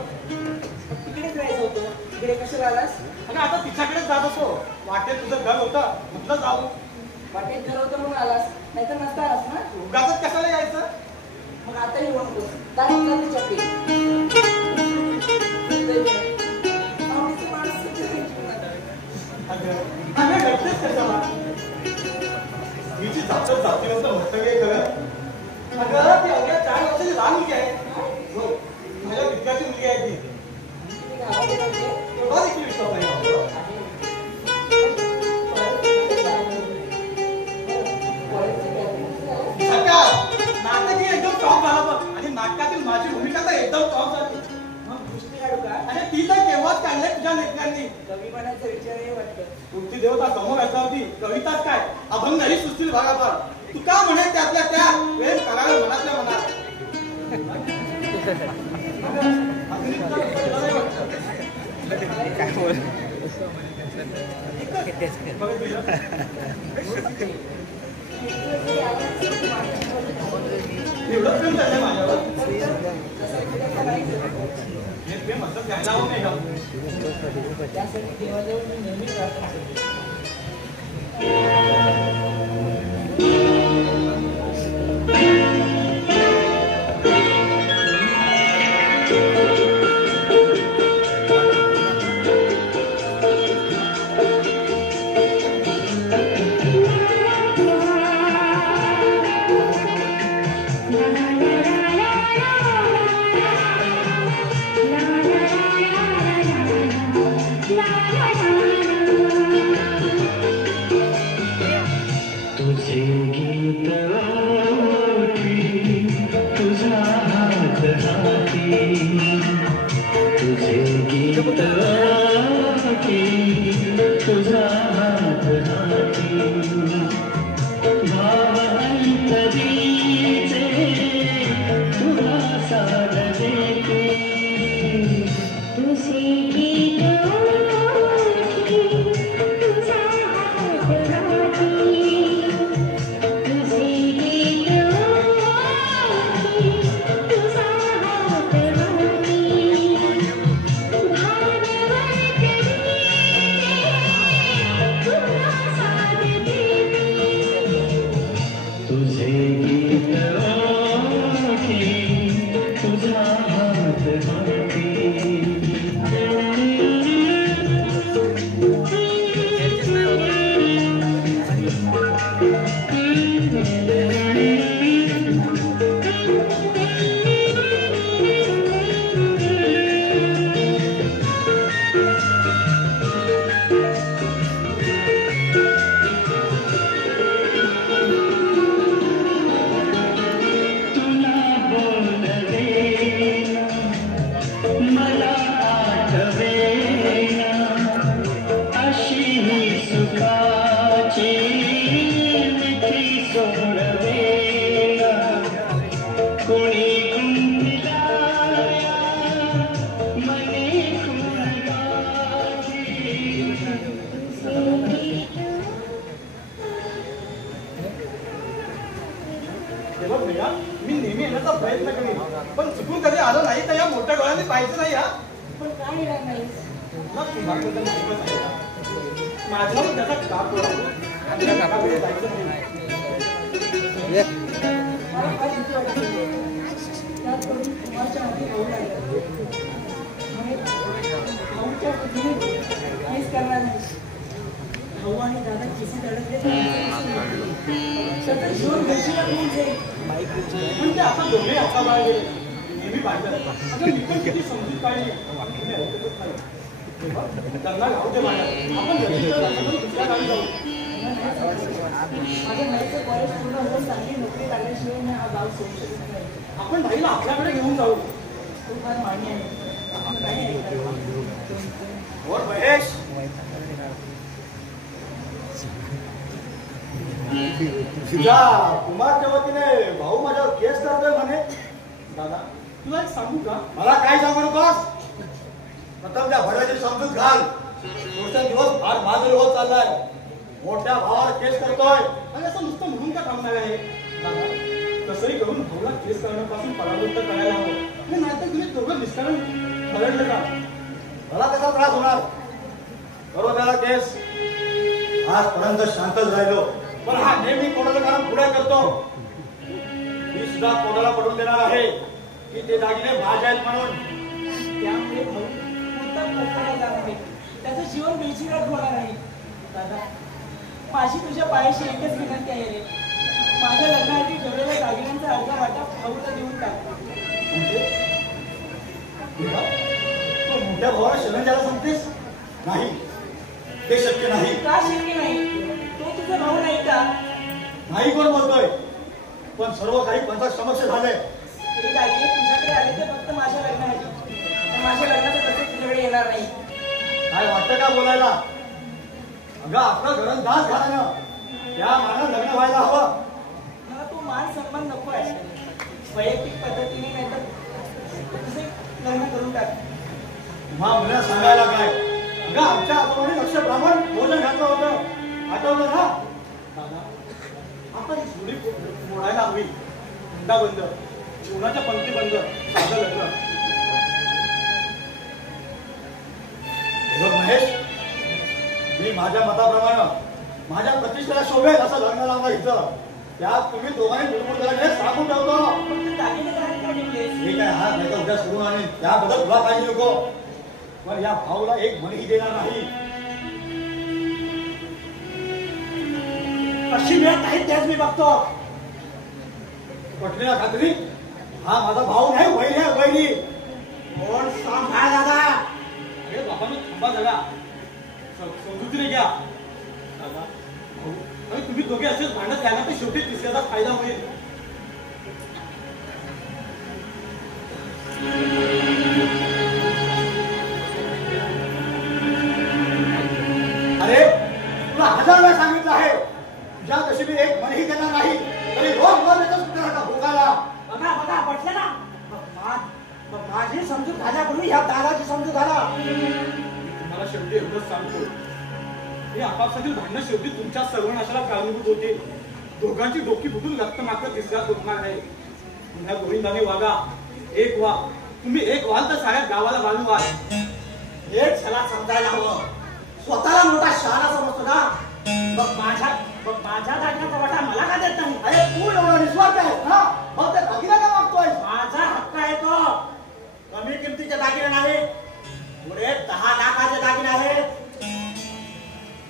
तिकडेच जायचं होतं. तिकडे कशाला आलास? अगं आता तिच्याकडेच जात असो. वाटेत तुझं घर होतं, म्हटलं जाऊ. वाटेत घर होतं म्हणून आलास, नाहीतर नसतास ना. उगाचच कशाला यायचं? मग आताही येऊ नकोस. तारीख लागली चक्की. अगं घडतेच कशाला? मीची जातच जातीवरचं म्हटलं काय खरं? अगं ती अवघ्या 4 वर्षाची लहान मुलगी आहे. हो, माझ्या मित्राची मुलगी आहे ती. एवढा देखील विश्वास नाही माझ्यावर. नाटक ही एकदम टॉप झाला बघ. आणि नाटकातील माझी भूमिका तर एकदम टॉप झाली. आणि ती तर केव्हाच काढले तुझ्या लेखकांनी. कवी बनायचा विचारही वाटतं. तुमची देवता समोर असावी. कविताच काय अभंगही सुचतील भागाभाग. तू का म्हणे त्यातल्या त्या वेळ करावे मनातल्या मनात. एवढंच प्रेम झालंय माझ्यावर. हे प्रेम असं घ्यायला हवं नाही का? त्यासाठी देवाजवळ मी नेहमी प्रार्थना करतो. मी नेहमी येण्याचा प्रयत्न करेन, पण चुकून कधी आलो नाही तर या मोठ्या डोळ्यांनी पाहायचं नाही. हा पण काय येणार नाही? माझ्यावर त्याचा काप जायचं नाही. मला काय भीती वाटते. त्यात करून कुमारच्या हाती भाऊ लागला. भाऊच्या बुद्धीने काहीच करणार नाही. भाऊ आणि दादा किसी अडकले तर जीवन घरशीला घेऊन जाईल. पण ते आता दोघे आता बाहेर गेले. नेहमी पाहिजे मी पण किती समजूत काढली. त्यांना गाव ते माझ्या आपण दुसऱ्या गावी जाऊ. माझ्या भाईचं कॉलेज पूर्ण होऊन चांगली नोकरी लागल्याशिवाय मी हा गाव सोडू शकत नाही. आपण भाईला आपल्याकडे घेऊन जाऊ. खूप फार मान्य आहे. आपण काही ऐकणार. महेश तुझ्या कुमारच्या वतीने भाऊ माझ्यावर केस करतोय म्हणे. दादा तुला एक सांगू का? मला काय सांगू नकोस. प्रथम त्या भड्याची समजूत घाल. दिवस फार माजरी होत चाललाय. मोठ्या भावाला केस करतोय. आणि असं नुसतं म्हणून का थांबणार आहे? दादा कसंही करून भाऊला केस करण्यापासून परावृत्त करायला हवं. नाहीतर तुम्ही दोघं निष्कारण बदललं का? मला त्याचा त्रास होणार. करू त्याला केस. आजपर्यंत शांतच राहिलो, पण हा नेहमी कोणाचं कारण पुढे करतो. मी सुद्धा कोणाला पडून देणार आहे की ते दागिने माझ्या आहेत म्हणून. त्यामुळे भाऊ कोणता कोकणाला जाणार आहे. त्याचं जीवन बेचिराट होणार आहे. दादा माझी तुझ्या पायाशी एकच विनंती आहे रे. माझ्या लग्नासाठी ठेवलेल्या दागिन्यांचा अर्धा वाटा भाऊला देऊन टाक. म्हणजे तू मोठ्या भावाला शरण द्यायला सांगतेस? नाही, ते शक्य नाही. का शक्य नाही? तो तुझा भाऊ नाही का? नाही कोण बोलतोय, पण सर्व काही पंचायत समक्ष झालंय. हे दागिने तुझ्याकडे आले तर फक्त माझ्या लग्नासाठी. माझ्या लग्नाचं कसं तुझ्याकडे येणार नाही. काय वाटतं का बोलायला? अगं आपलं घरंदाज घालणं, त्या मानानं लग्न व्हायला हवं. मला तो मान सन्मान नको आहे. वैयक्तिक पद्धतीने नाही तर तुझे लग्न करून टाक. तुम्हा मुलं सांगायला काय? अगं आमच्या आजोबांनी लक्ष ब्राह्मण भोजन घातलं होतं, आठवलं ना? दादा आपण ही जोडी मोडायला हवी. हुंडा बंद, जेवणाच्या पंक्ती बंद, साधं लग्न. बघ महेश, मी माझ्या मताप्रमाणे माझ्या प्रतिष्ठेला शोभेल असं लग्न लावणार इथं. त्यात तुम्ही दोघांनी बिलकुल करायला सांगून ठेवतो. फक्त दागिने करायला का ठेवलेस? हे काय हा नाही तर उद्या सुरू आणि त्याबद्दल तुला काही नको. पण या भाऊला एक मनीही देणार नाही. अशी वेळ काही तेच मी बघतो. पटली ना खात्री? हा माझा भाऊ नाही, वैरी आहे, वैरी. कोण सांभाळ दादा. अरे बाबांनो थांबा जरा, समजुतीने घ्या. दादा भाऊ आणि तुम्ही दोघे असेच भांडत घ्या ना तर शेवटी तिसऱ्याचा फायदा होईल. अरे तुला 1000 वेळा सांगितलं आहे, तुझ्या कशी मी एक मनीही देणार नाही. तरी रोज रोज येतच तुझ्या भोगाला. बघा बघा पटलं ना. मग माझी समजूत झाल्यापूर्वी ह्या दादाची समजूत झाला. तुम्हाला शेवटी एवढंच सांगतो, हे आपापसातील भांडणं शेवटी तुमच्या सर्वनाशाला कारणीभूत होते. दोघांची डोकी फुटून रक्त मात्र तिसऱ्यात उठणार आहे. पुन्हा गोविंदाने वागा, एक व्हा. तुम्ही एक व्हाल तर साऱ्या गावाला घालून व्हाल. हेच ह्याला समजायला हवं. स्वतःला मोठा शहाणा समजतो ना. मग माझ्या दागिन्याचा वाटा मला का देत नाही? अरे तू एवढा निस्वार्थ आहेस ना, मग त्या दागिना का मागतोय? माझा हक्क आहे तो. कमी किमतीचे दागिने नाही, पुढे 10 लाखाचे दागिने आहेत.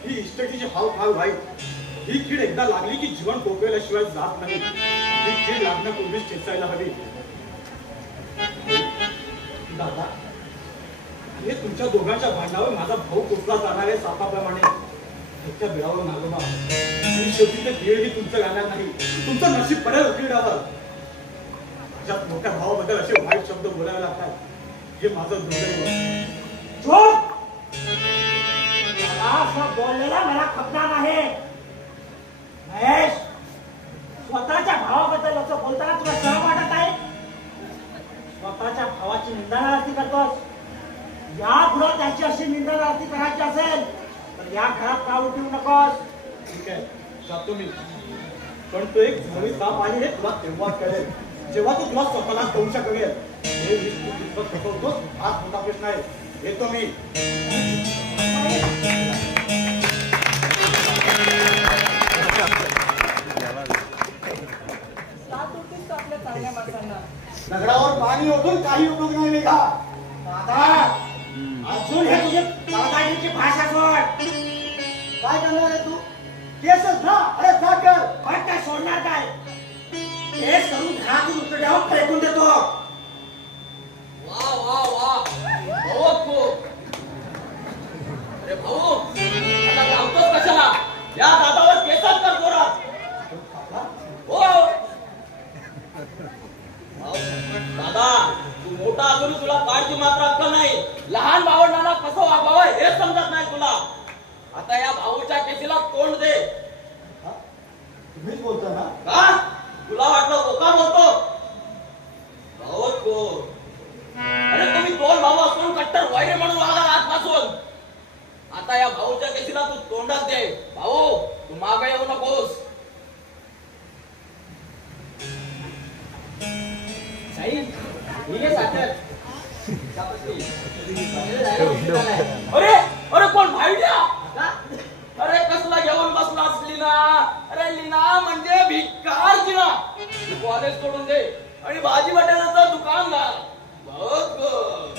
ही इस्टेटीची हाव फार वाईट. ही कीड एकदा लागली की जीवन टोकल्याशिवाय जात नाही. ही कीड लागण्यापूर्वीच चेचायला हवी. दादा हे तुमच्या दोघांच्या भांडणावर माझा भाऊ कुठला जाणार आहे सापाप्रमाणे. त्याच्या बिळावर नागोबा आणि शेवटी ते बिळही तुमचं राहणार नाही. तुमचं नशीब पडेल उकिरड्यावर. माझ्या मोठ्या भावाबद्दल असे वाईट शब्द बोलावे लागतात, हे माझं दुर्दैव. चूप. मला असं बोललेला मला खपणार आहे. महेश, स्वतःच्या भावाबद्दल असं बोलताना तुला सहज वाटत आहे? स्वतःच्या भावाची निंदानार्थी करतोस. या पुढे त्याची अशी निंदानार्थी करायची असेल तर या घरात पाऊल ठेवू नकोस. ठीक आहे, जातो मी. पण तो एक झरी साप आहे हे तुला तेव्हाच कळेल, जेव्हा तू तुला स्वतःला दंश करेल. हे विष तू कितपत खपवतोस हाच मोठा प्रश्न आहे. येतो मी. साथ होतीस का आपल्या चांगल्या माणसांना? दगडावर पाणी ओतून काही उपयोग नाही निघा. दादा, अजून हे तुझे दादागिरीची भाषा सोड. काय करणार आहे तू? केसच ना. अरे जा कर. पण काय सोडणार काय? केस करून घरातून उतरड्यावर फेकून देतो. वा वा वा, बहुत खूप. अरे भाऊ, आता लावतोस कशाला? या दादावर केसच कर जोरात. हो दादा, तू मोठा असून तुला पाठची मात्र अक्कल नाही. लहान भावंडांना कसं वागावं हे समजत नाही तुला. आता या भाऊच्या केसीला तोंड दे. तुम्हीच बोलता मोठ्या केसीला तू तोंडात दे. भाऊ तू मागे येऊ नकोस. साईब ठीक आहे साखर अरे अरे कोण भाईड्या? का अरे कसला घेऊन बसलास लीना? अरे लीना म्हणजे भिकार लीना. तू कॉलेज सोडून दे आणि भाजी बटाट्याचं दुकान घाल. बहुत गुड.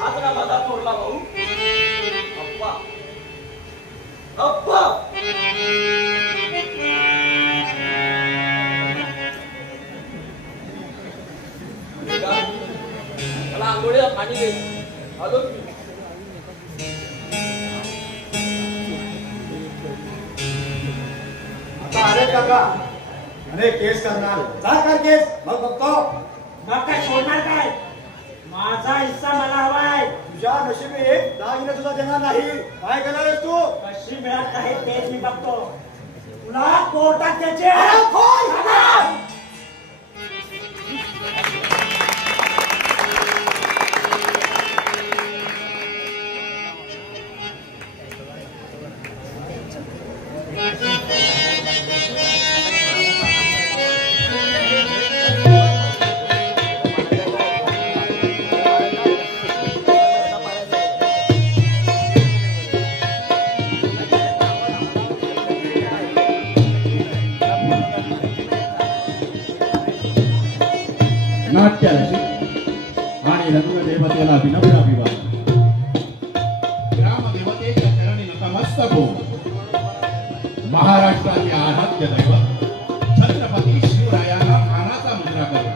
हात ना माझा तोडला भाऊ. अप्पा अप्पा मला आंघोळीला पाणी दे. आलो की. आता आले काका अरे केस करणार जा कर केस मग बघतो. मग काय सोडणार काय? माझा हिस्सा मला हवाय. तुझ्या नशिबी एक दागिने तुला देणार नाही. काय करणार आहेस तू? कशी मिळत नाही तेच मी बघतो. तुला कोर्टात त्याचे नाट्यरसिक आणि रंगदेवतेला विनम्र अभिवादन. ग्रामदेवतेच्या चरणी नतमस्तक होऊन महाराष्ट्राचे आराध्य दैवत छत्रपती शिवरायांना मानाचा मुजरा करून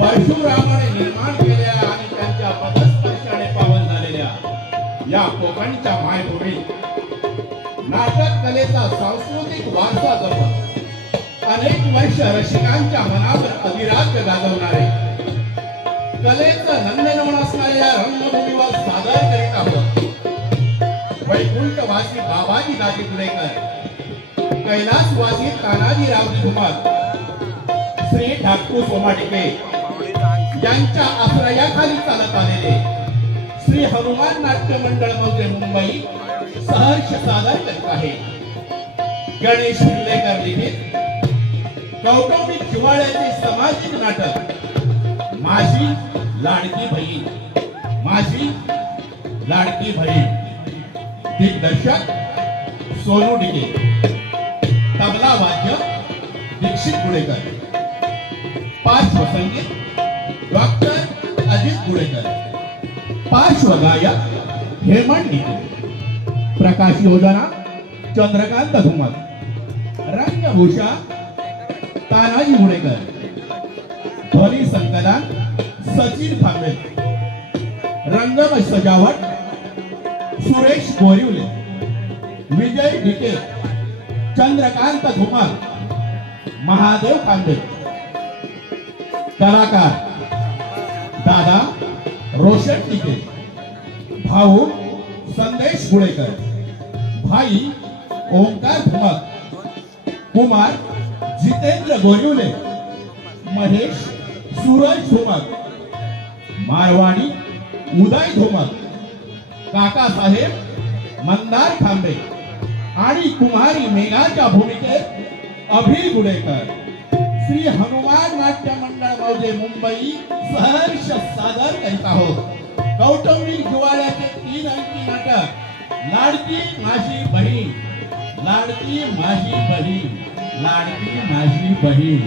परशुरामाने निर्माण केलेल्या आणि त्यांच्या पदस्पर्शाने पावन झालेल्या या कोकणच्या मायभूमी नाटक कलेचा सांस्कृतिक वारसा जपत अनेक वर्ष रसिकांच्या मनावर अधिराज्य गाजवणारे कलेचं नंदनवन असणाऱ्या रंगभूमीवर सादर करीत आहोत वैकुंठवासी बाबाजी दाजी पुणेकर, कैलासवासी तानाजीराव धुमाळ, श्री ठाकूर सोमाटिके यांच्या आश्रयाखाली चालत आलेले श्री हनुमान नाट्य मंडळ मौजे मुंबई सहर्ष सादर करीत आहे. गणेश शिर्लेकर लिखित कौटुंबिक जिव्हाळ्याचे सामाजिक नाटक माझी लाडकी बहीण. माझी लाडकी बहीण. दिग्दर्शक सोनू डिगे. तबला वाद्य दीक्षित गुडेकर. पार्श्वसंगीत डॉक्टर अजित गुडेकर. पार्श्वगायक हेमंत डिगे. प्रकाश योजना चंद्रकांत धुमाळ. रंगभूषा तानाजी गुडेकर. ध्वनी संकलन सचिन फांबे. रंगम सजावट सुरेश बोरिवले. विजय डिके. चंद्रकांत धुमाळ. महादेव फांबे. कलाकार दादा रोशन डिके. भाऊ संदेश गुडेकर. भाई ओंकार धुमाळ. कुमार जितेंद्र गोरिवले. महेश सूरज धुमाळ. मारवाणी उदय धुमाळ. काकासाहेब मंदार खांबे आणि कुमारी मेघाच्या भूमिकेत अभि गुडेकर. श्री हनुमान नाट्य मंडळ मौजे मुंबई सहर्ष सादर करीत आहोत कौटुंबिक जिव्हाळ्याचे 3 अंकी नाटक लाडकी माझी बहीण. लाडकी माझी बहीण. लाडकी माझी बहीण.